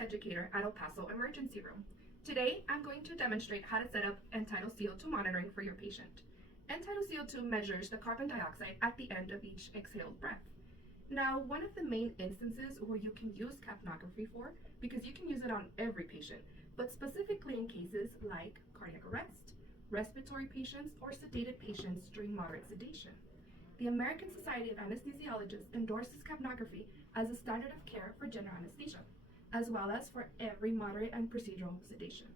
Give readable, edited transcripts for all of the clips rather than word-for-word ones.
educator at El Paso Emergency Room. Today, I'm going to demonstrate how to set up end-tidal CO2 monitoring for your patient. End-tidal CO2 measures the carbon dioxide at the end of each exhaled breath. Now, one of the main instances where you can use capnography for, because you can use it on every patient, but specifically in cases like cardiac arrest, respiratory patients, or sedated patients during moderate sedation. The American Society of Anesthesiologists endorses capnography as a standard of care for general anesthesia, as well as for every moderate and procedural sedation.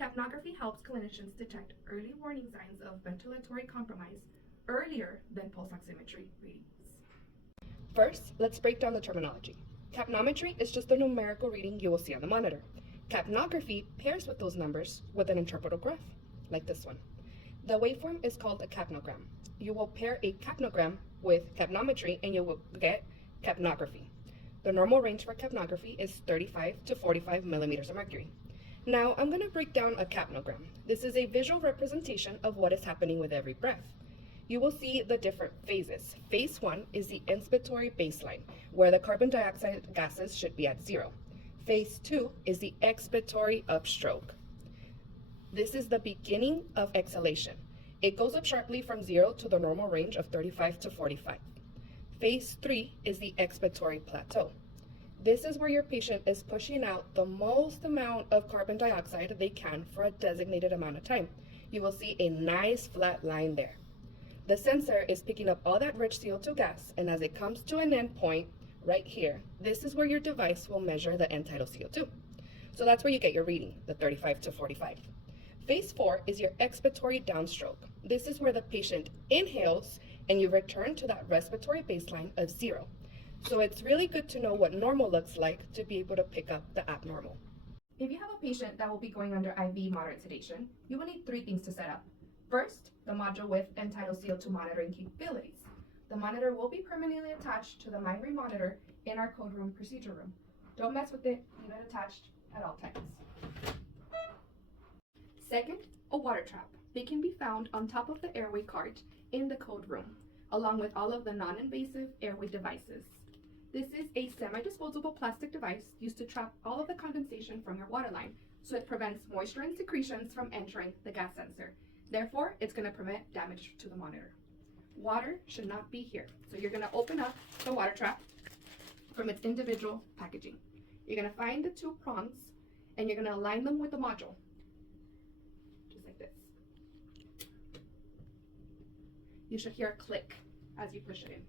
Capnography helps clinicians detect early warning signs of ventilatory compromise earlier than pulse oximetry readings. First, let's break down the terminology. Capnometry is just the numerical reading you will see on the monitor. Capnography pairs with those numbers with an interpretable graph, like this one. The waveform is called a capnogram. You will pair a capnogram with capnometry and you will get capnography. The normal range for capnography is 35 to 45 millimeters of mercury. Now I'm going to break down a capnogram. This is a visual representation of what is happening with every breath. You will see the different phases. Phase 1 is the inspiratory baseline, where the carbon dioxide gases should be at 0. Phase 2 is the expiratory upstroke. This is the beginning of exhalation. It goes up sharply from 0 to the normal range of 35 to 45. Phase 3 is the expiratory plateau. This is where your patient is pushing out the most amount of carbon dioxide they can for a designated amount of time. You will see a nice flat line there. The sensor is picking up all that rich CO2 gas, and as it comes to an end point right here, this is where your device will measure the end-tidal CO2. So that's where you get your reading, the 35 to 45. Phase 4 is your expiratory downstroke. This is where the patient inhales and you return to that respiratory baseline of 0. So it's really good to know what normal looks like to be able to pick up the abnormal. If you have a patient that will be going under IV moderate sedation, you will need 3 things to set up. First, the module with end-tidal CO2 monitoring capabilities. The monitor will be permanently attached to the Mindray monitor in our code room procedure room. Don't mess with it, leave it attached at all times. Second, a water trap. They can be found on top of the airway cart in the code room, along with all of the non-invasive airway devices. This is a semi-disposable plastic device used to trap all of the condensation from your water line, so it prevents moisture and secretions from entering the gas sensor. Therefore, it's going to prevent damage to the monitor. Water should not be here, so you're going to open up the water trap from its individual packaging. You're going to find the 2 prongs, and you're going to align them with the module. You should hear a click as you push it in.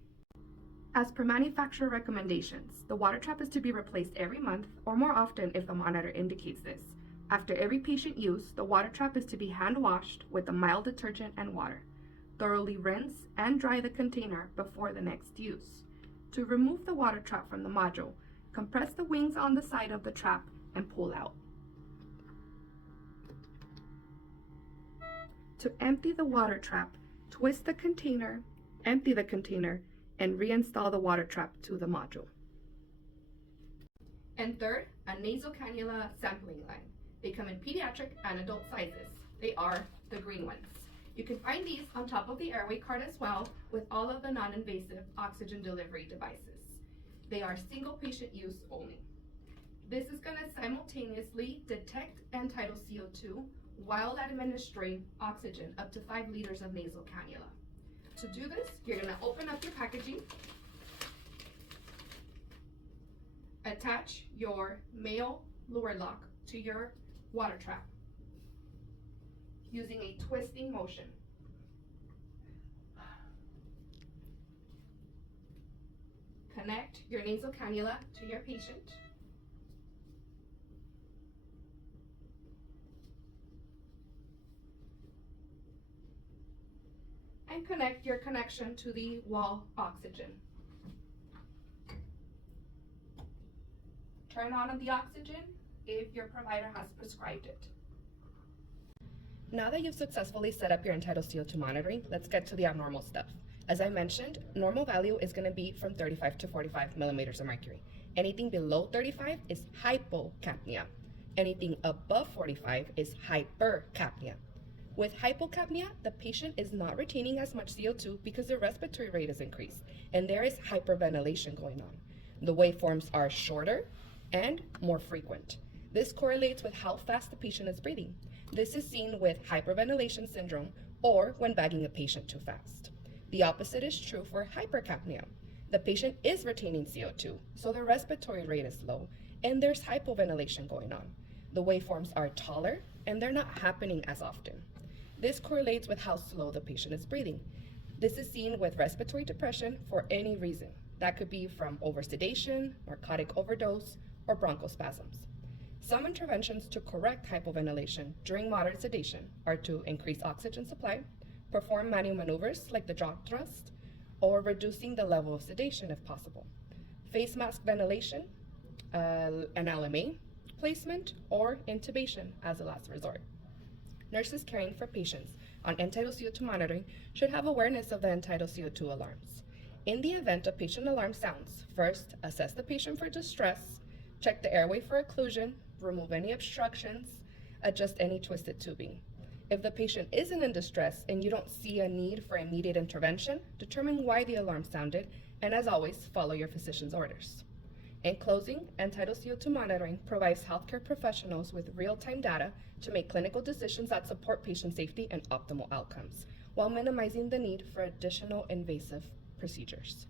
As per manufacturer recommendations, the water trap is to be replaced every month or more often if the monitor indicates this. After every patient use, the water trap is to be hand washed with a mild detergent and water. Thoroughly rinse and dry the container before the next use. To remove the water trap from the module, compress the wings on the side of the trap and pull out. To empty the water trap, twist the container, empty the container, and reinstall the water trap to the module. And third, a nasal cannula sampling line. They come in pediatric and adult sizes. They are the green ones. You can find these on top of the airway cart as well with all of the non-invasive oxygen delivery devices. They are single patient use only. This is going to simultaneously detect end-tidal CO2 while administering oxygen up to 5 liters of nasal cannula. To do this, you're going to open up your packaging, attach your male lure lock to your water trap using a twisting motion. Connect your nasal cannula to your patient. And connect your connection to the wall oxygen. Turn on the oxygen if your provider has prescribed it. Now that you've successfully set up your end-tidal CO2 monitoring, let's get to the abnormal stuff. As I mentioned, normal value is going to be from 35 to 45 millimeters of mercury. Anything below 35 is hypocapnia. Anything above 45 is hypercapnia. With hypocapnia, the patient is not retaining as much CO2 because their respiratory rate is increased, and there is hyperventilation going on. The waveforms are shorter, and more frequent. This correlates with how fast the patient is breathing. This is seen with hyperventilation syndrome or when bagging a patient too fast. The opposite is true for hypercapnia. The patient is retaining CO2, so their respiratory rate is low, and there's hypoventilation going on. The waveforms are taller, and they're not happening as often. This correlates with how slow the patient is breathing. This is seen with respiratory depression for any reason. That could be from oversedation, narcotic overdose, or bronchospasms. Some interventions to correct hypoventilation during moderate sedation are to increase oxygen supply, perform manual maneuvers like the jaw thrust, or reducing the level of sedation if possible. Face mask ventilation, an LMA placement, or intubation as a last resort. Nurses caring for patients on end-tidal CO2 monitoring should have awareness of the end-tidal CO2 alarms. In the event a patient alarm sounds, first assess the patient for distress, check the airway for occlusion, remove any obstructions, adjust any twisted tubing. If the patient isn't in distress and you don't see a need for immediate intervention, determine why the alarm sounded, and as always, follow your physician's orders. In closing, end-tidal CO2 monitoring provides healthcare professionals with real-time data to make clinical decisions that support patient safety and optimal outcomes, while minimizing the need for additional invasive procedures.